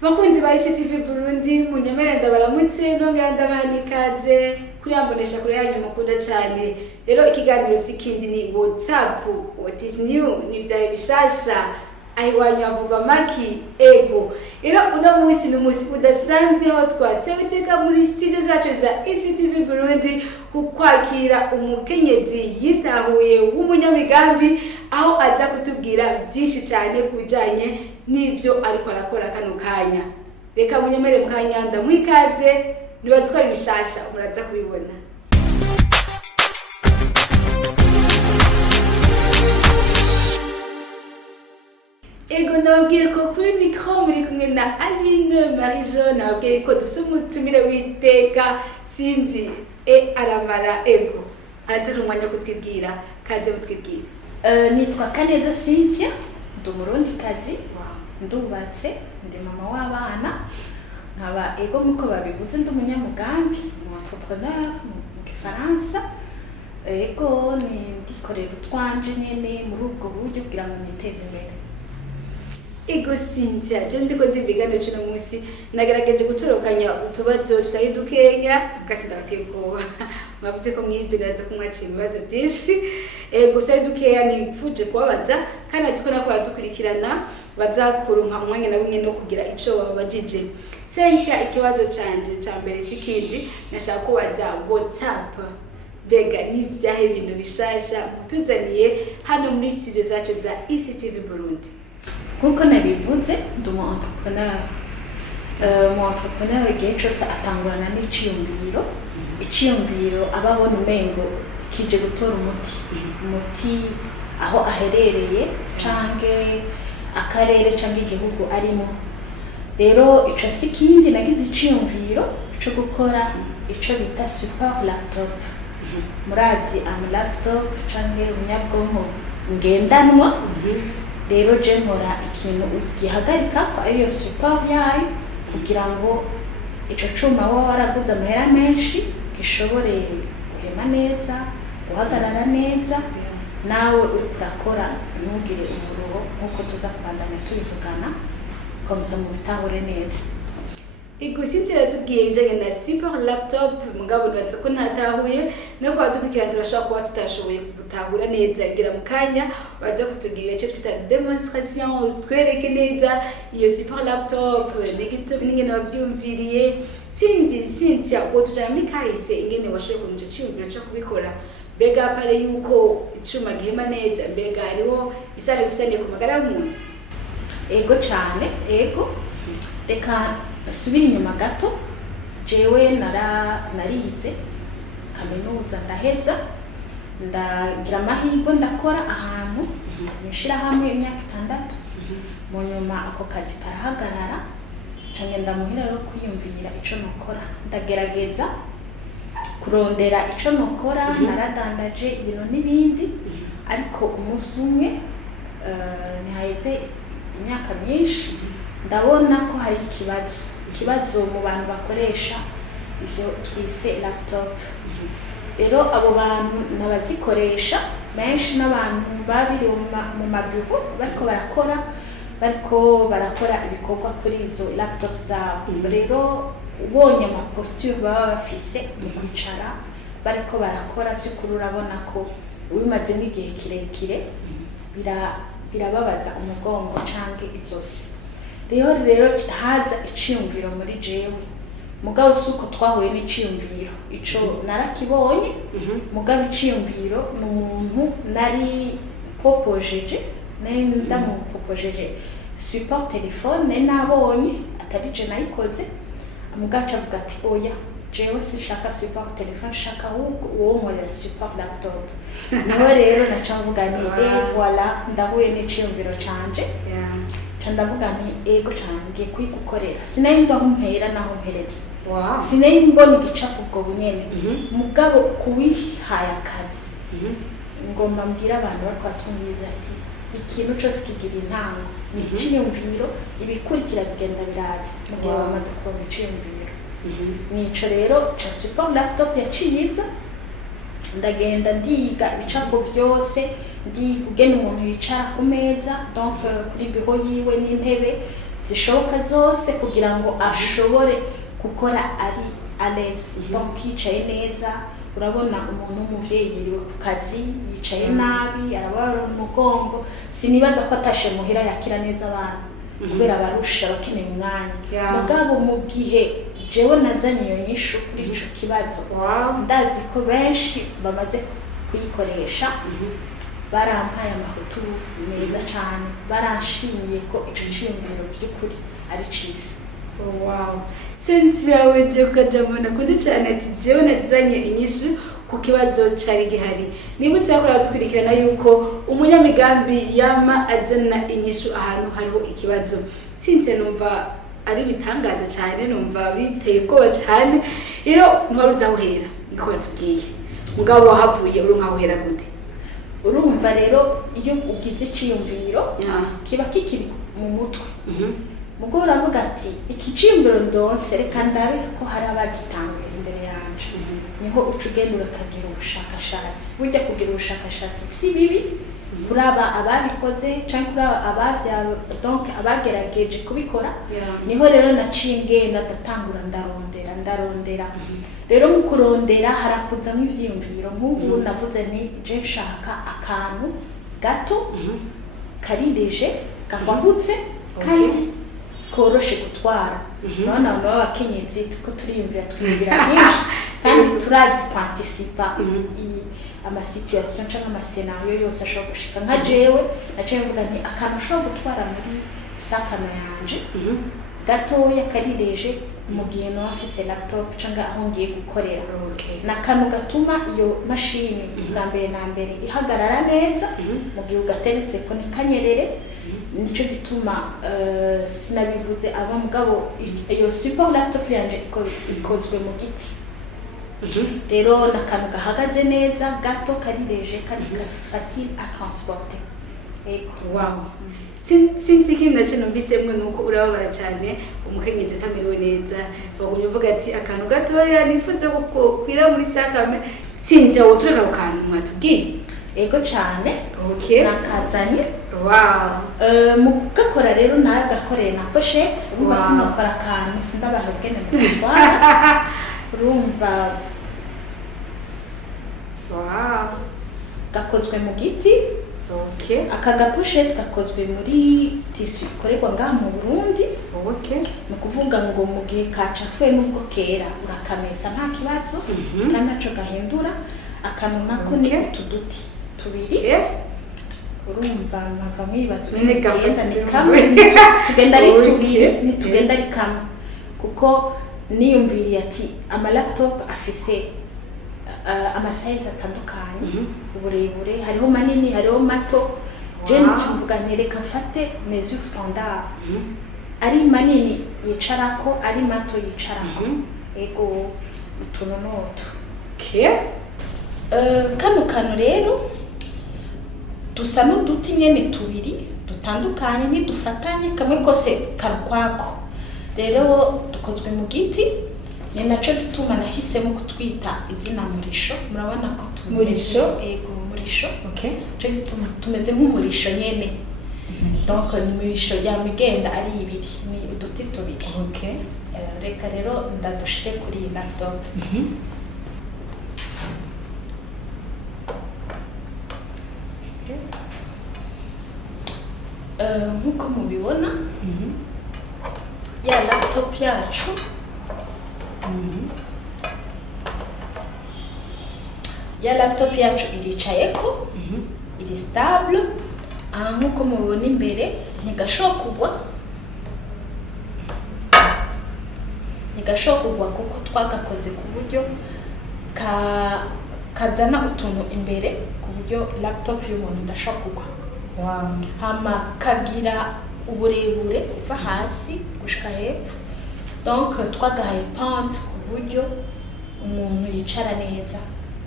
Bakunzi ba ICTV Burundi munyemere ndabaramutse nongera ndabaha ikaze kuri ambonesha kure yanyu mukunda cyane. Rero ikiganiro sikindi ni WhatsApp, what is new, ni byaye bishasha. Ayiwanyu avuga maki ego. Rero uno munsi ni umunsi udasanzwe ho twatewe iteka muri studio zacu za ICTV Burundi kukwakira umukenyezi yitahuye w'umunyamigambi aho aza kutubwira byinshi cyane kubijanye n'ibyo ariko arakora kano kanya. Reka munyemere mukanya ndamwikaze nibatwara ibishasha muraza kubibona. Ego nabwiye ko kuri micro muri kumwe na Aline Marie-Jo, nabwiye ko dufite umutumire w'iteka sinzi aramara ego aratera umwanya kutwibwira kaze mutwibwira. Nitwa Kaneza Cynthia, ndi Umurundikazi, ndubatse, ndi mama w'abana, nkaba ego muko babivuze ndi umunyamugambi, mu entrepreneur mu Gifaransa. Ego ndikorera utwanje nyene muri ubwo buryo kugira ngo niteze imbere. Ego Cynthia, je ndiko ndibigana cyane munsi nagerageje gutorokanya utubazo tutari dukenya kasi ndabatebwoba. Mwavuze ko mwizeraza ko mwakira ibibazo byinshi. Ego sari dukeya nipfuje kubabaza kandi atiko nakora dukurikirana bazakuronka umwanya na bimwe no kugira ico babajije. Cynthia, ikibazo canje ca mbere sikindi nashaka kubaza WhatsApp. Bega ni byahe ibintu bishasha mutuzaniye hano muri studio zacu za ICTV Burundi. Kuko nabivuze ndi umu entrepreneur. Mu entrepreneur igihe cyose atangurana n'iciyumviro. Iciyumviro ababona umengo kije gutora umuti aho aherereye canke akarere canke igihugu arimo. Rero ico sikindi nagize iciyumviro cyo gukora ico bita super laptop. Murazi laptop canke unyabwonko ngendanwa. Rero je nkora ikintu gihagarika ko ariyo support yayo kugira ngo ico cuma wo waraguze amahera menshi gishobore guhema neza, guhagarara neza, nawe uri kurakora ntugire umuruho nkuko tuza kubandanya tubivugana komsa mu bitahure neza. Ego Cynthia tubwiye bijanye na super laptop mugabo ndatse ko ntatahuye no kwa dukikira turashaka kuba tutashoboye gutahura neza igira mukanya baza kutugirira cyo twita demonstration twereke neza iyo super laptop n'ingene bavyumviriye. Cynthia ko tujana muri kahise ingene washoboye kunja cyumvira cyo kubikora. Bega pare yuko icuma gihema neza, bega hariho isara bifitaniye ku magara y'umuntu. Ego cyane, ego reka subira inyuma gato. Jewe narize kaminuza ndaheza ndagira amahirwe ndakora ahantu nshira hamwe imyaka 6. Mu nyuma ako kazi karahagarara canke ndamuhira rero kwiyumvira ico nokora ndagerageza kurondera ico nokora. Naradandaje ibintu n'ibindi ariko umunsi umwe ntihaheze imyaka myinshi ndabona ko hari ikibazo mu bantu bakoresha ivyo twise laptop. Rero abo bantu nabazikoresha menshi n'abantu babiri mu mabiro bariko barakora ibikorwa kuri izo laptop zabo. Rero ubonye ama posture baba bafise mu kwicara bariko barakora by'ukuri urabona ko ubimaze n'igihe kirekire birababaza umugongo canke izosi. Rero haza iciyumviro muri jewe mugabo suko twahuye n'iciyumviro ico narakibonye. Mugabo iciyumviro n'umuntu nari propojeje nenda mu propojeje support telefone nabonye atari je nayikoze. Amugaca avuga ati oya jewe sinshaka support telefone shaka uwo nkorera support laptop. Niwe rero nacavuga ni voilà ndahuye n'iciyumviro canje. Ndavuga nti ego cyane ngiye kwigukorera. Sinenza aho mpera naho mperetse. Sinenye mbona igicapo ubwo bunyene. Mugabo kuwihaye akazi. Ngomba mbwira abantu bariko batumviza ati ikintu cyose kigira intango. Ni iciyumviro ibikurikira bigenda biraza. Mugihe bamaze kubona iciyumviro. Nico rero ca support laptop yaciyiza. Ndagenda ndiga ibicapo vyose ndi kugena umuntu yicara ku meza donc kuri bureau yiwe n'intebe zishoboka zose kugira ngo ashobore gukora ari alesi. Donc yicaye neza, urabona umuntu w'umuvyeyi yiriwe ku kazi yicaye nabi, arabara umugongo, sinibaza ko atashe muhira yakira neza abantu kubera barusha bakeneye umwanya. Mugabo mu gihe jewe nazanye iyo nyishu kuri ico kibazo, ndazi ko benshi bamaze kuyikoresha, barampaye amahoturu meza cyane, baranshimiye ko ico ciyumviro by'ukuri ari ciza. Wow. Cynthia weje kujamana kundi cyane ati jewe nazanye inyishu ku kibazo cyari gihari. Nibutse yakora dukurikirana yuko umunyamigambi yama azana inyishu ahantu hariho ikibazo. Cynthia numva ari bitangaza cyane, numva biteye ubwoba cyane. Rero ntwaruza uhera niko batubwiye. Mugabo wahavuye uri nkahera gute? Urumva rero iyo ugize iciyumviro kiba kikiri mu mutwe. Mugo uravuga ati iki cimbiro ndonse reka ndabe ko hari abagitanguye imbere yanje. Niho ucugenda urakagira ubushakashatsi. Burya kugira ubushakashatsi si bibi, kuraba ababikoze cyangwa kuraba abavya, donc abagerageje kubikora. Niho rero naciye ngenda ndatangura ndarondera. Rero mu kurondera harakuzamo ivyiyumviro. Nk'ubu navuze nti je nshaka akantu gato kari leger gahwagutse kandi koroshe gutwara. None abakenyezi tuko turiyumvira byinshi kandi turazi kwantisipa ama situation cyangwa ama scenario yose ashobora gushika. Nka jewe naciye mvuga nti akantu ushobora gutwara muri sakame yanje gatoya kari leger mu gihe no afise laptop cyangwa aho ngiye gukorera. Nakantu gatuma iyo mashini bwa mbere na mbere ihagarara neza mu gihe ugateretse ko nikanyerere. Nico gituma sinabivuze aba mugabo iyo super laptop yanje ikozwe mu giti. Rero nakantu gahagaze neza gato kari leger kandi facile à transporter. Wow. Sinzi ikindi nacyo numvisemwe nuko urababara cyane umukenyezi atamiriwe neza, bagumye uvuga ati akantu gatoya nifuze kwira muri sakame. Cynthia wotureka akantu mwatubwiye? Ego cyane. Nakazanye. Wow. Mu kugakora rero naragakoreye na pochette. Urumva sinakora akantu sindabahagene mu twara. Urumva wow. Gakozwe mu giti. Aka gapochette gakozwe muri tissu ikorerwa ngaha mu Burundi. Ni kuvuga ngo mu gihe kacafuye nubwo kera urakamesa nta kibazo kandi naco gahindura. Akantu nako ni utuduti tubiri. Urumva mpava mwibatswe genda ni kamwe tugenda ari tubiri nitugenda ari kamwe kuko niyumviriye ati ama laptop afise ama size atandukanye. Uburebure hariho manini hariho mato. Je ncuvuga nereka mfate mesure standard. Ari manini yicarako ari mato yicarako. Ego utunonoto. Kano kantu rero dusa n'uduti nyene tubiri dutandukanye ntidufatanye, kamwe kose karukwako. Rero dukozwe mu giti, ni naco gituma nahisemo kutwita izina murisho. Murabona ko murisho? Ego murisho. Cyo gituma tumeze nk'umurisho nyene. Donc ni murisho ya migenda ari ibiri, ni uduti tubiri. Reka rero ndadushire kuri laptop. Nkuko mubibona ya laptop yacu iricayeko, iri stable. Nkuko mubibona imbere ntigashoka kugwa kuko twagakoze ku buryo kazana utuntu imbere ku buryo laptop y'umuntu ndashaka kugwa. Hama kagira uburebure uva hasi gushika hepfo. Donc twagahaye pente ku buryo umuntu yicara neza,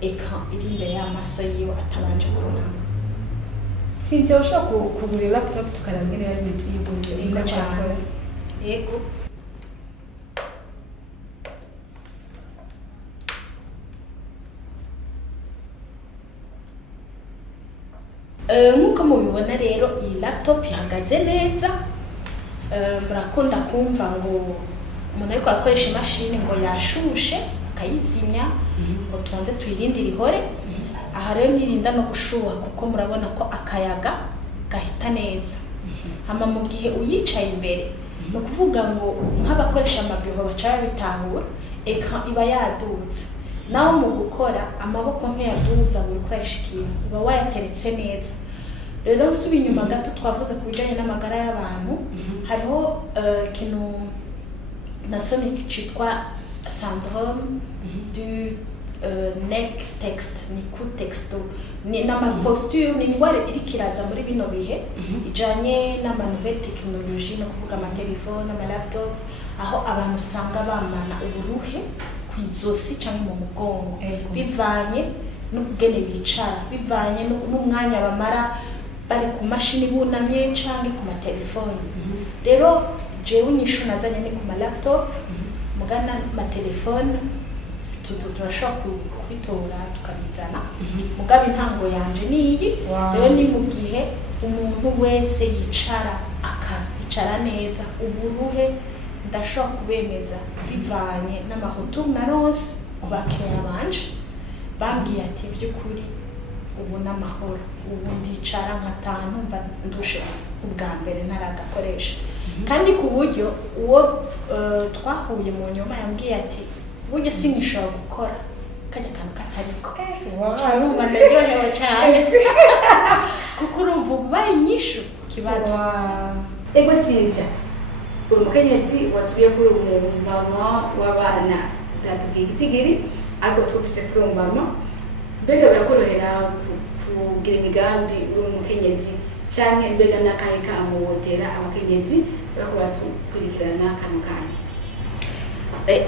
eka iri imbere y'amaso yiwe atabanje kunama. Cynthia ushaka kugura laptop tukarabwira y'ibiti y'ubunye cyane. Yego. Nkuko mubibona rero iyi laptop ihagaze neza. murakunda kumva ngo umuntu ariko akoresha imashini ngo yashushe akayizimya ngo tubanze tuyirindire ihore. Aha rero nirinda no gushuha kuko murabona ko akayaga gahita neza. Hama mu gihe uyicaye imbere no kuvuga ngo nk'abakoresha amabiho baca bitahura eka iba yaduze. Naho mu gukora amaboko ntiyaduza ngo urikoreshikiye uba wayateretse neza. Rero subi inyuma gato twavuze ku bijanye n'amagara y'abantu hariho ikintu nasomye citwa syndrome du neck text ni ku texto ni nama posture ni ngware irikiraza muri bino bihe ijanye n'ama nouvelle technologie no kuvuga ama telefone ama laptop aho abantu usanga bamana uburuhe kwizosi canke mu mugongo bivanye no kugene bicara bivanye n'umwanya bamara bari ku mashini bunamye canke ku ma telefone. Rero jewe inyishu nazanye ni ku ma laptop mugana ma telefone turashobora kubitora tukabizana mugabe intango yanje niyi. Rero ni mu gihe umuntu wese yicara akicara neza uburuhe ndashobora kubemeza bivanye n'amahoto narose kubakira banje bambwiye ati by'ukuri ubu n'amahoro ubu ndicara nkataha numva ndushe ubwa mbere naragakoresha. Kandi ku buryo uwo twahuye mu nyuma yambwiye ati burya sinishobora gukora kajya kantu katariko cyane ubu ndaryohewe cyane kuko urumva ubaye inyishu kibazo. Ego Cynthia uri umukenyezi watubiye kuri umumama w'abana utatubwiye igitigiri ariko twumvise kuri umumama mbega birakorohera kugira imigambi uri umukenyezi canke mbega n'akahe kamubotera abakenyezi bariko baratukurikirana kano kanya?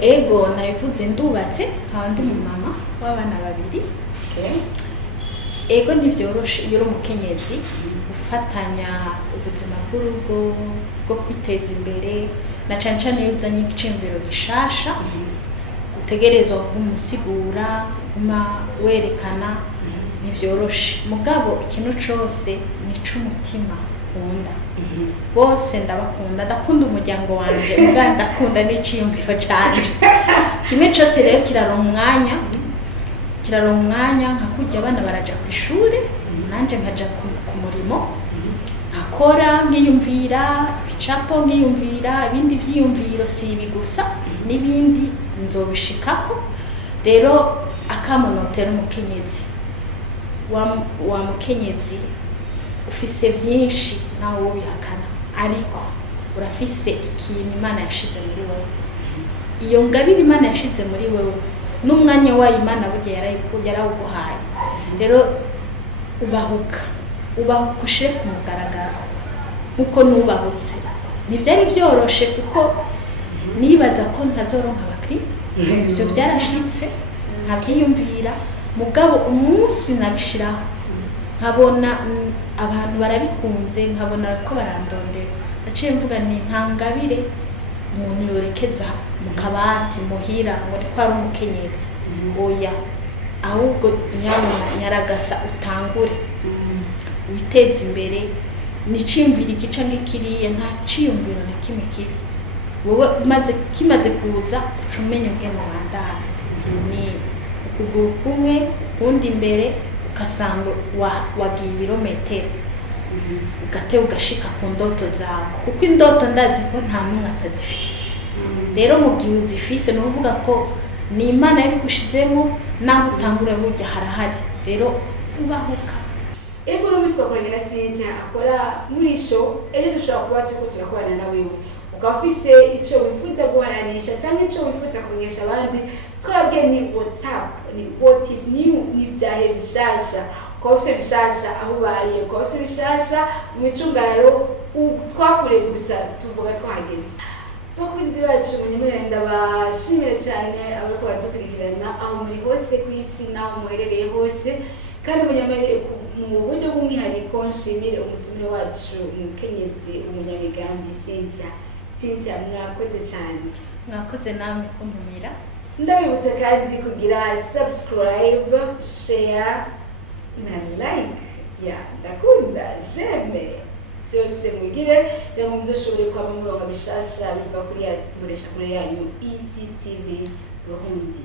Ego nabivuze ndubatse nkaba ndi umumama w'abana babiri. Ego ntivyoroshe iyo uri umukenyezi gufatanya ubuzima bw'urugo bwo kwiteza imbere na cane cane iyo uzanye igicembero gishasha utegerezwa kumusigura uma werekana ntivyoroshe mugabo ikintu cose ni c'umutima ukunda. Bose ndabakunda ndakunda umuryango wanje mugabo ndakunda n'iciyumviro canje kimwe cose rero kiraronka umwanya nkakujya abana baraja ku ishuri nanje nkaja ku murimo nkakora nkiyumvira ibicapo nkiyumvira ibindi vyiyumviro si ibi gusa n'ibindi nzobishikako. Rero akamonotera umukenyezi wa mukenyezi ufise vyinshi nawe wobihakana ariko urafise ikintu Imana yashize muri wewe. Iyo ngabire Imana yashize muri wewe n'umwanya wayo Imana burya yarawuguhaye. Rero ubahuka ushire ku mugaragaro nkuko nubahutse. Ntivyari vyoroshe kuko nibaza ko ntazoronka abakiri ivyo byarashitse nkavyiyumvira mugabo umunsi nabishiraho nkabona abantu barabikunze nkabona ko barandondera naciye mvuga ni ntangabire umuntu yorekeza mu kabati muhira muri kwa umukenyezi oya ahubwo nyaragasa utangure witeze imbere nicimvira ikica ngikiriye nta ciyumviro na kimwe kibi wowe kimaze kuza ucumenya ubwenge wandara ni ukuguru kumwe kundi imbere ukasanga wagiye ibirometero ugate ugashika ku ndoto zawe kuko indoto ndazi ko nta numwe atazifise. Rero mu gihe uzifise no kuvuga ko ni Imana yabigushizemo naho utangura burya harahari. Rero ubahuka. Ego no misokora na Cynthia akora muri show dushobora kuba turiko turakorana na wewe ukafise ico wifuza guharanisha cyangwa ico wifuza kumenyesha abandi twabwiye ni WhatsApp ni what is new ni byahe bishasha ukafise bishasha aho baye ukafise bishasha mu icungararo twakure gusa tuvuga twagenze. Bakunzi bacu munyemere ndabashimire cyane abariko batukurikirana aho muri hose kwisi naho muherereye hose kandi munyemere mu buryo bw'umwihariko nshimire umutumire wacu umukenyezi umunyamigambi Cynthia mwakoze cyane. Mwakoze namwe kuntumira. Ndabibutsa kandi kugira subscribe, share na like ya ndakunda j'aime. byose mugire rero mudushobore kwaba muronka bishasha biva kuri ya muresha kure yanyu ECTV Burundi.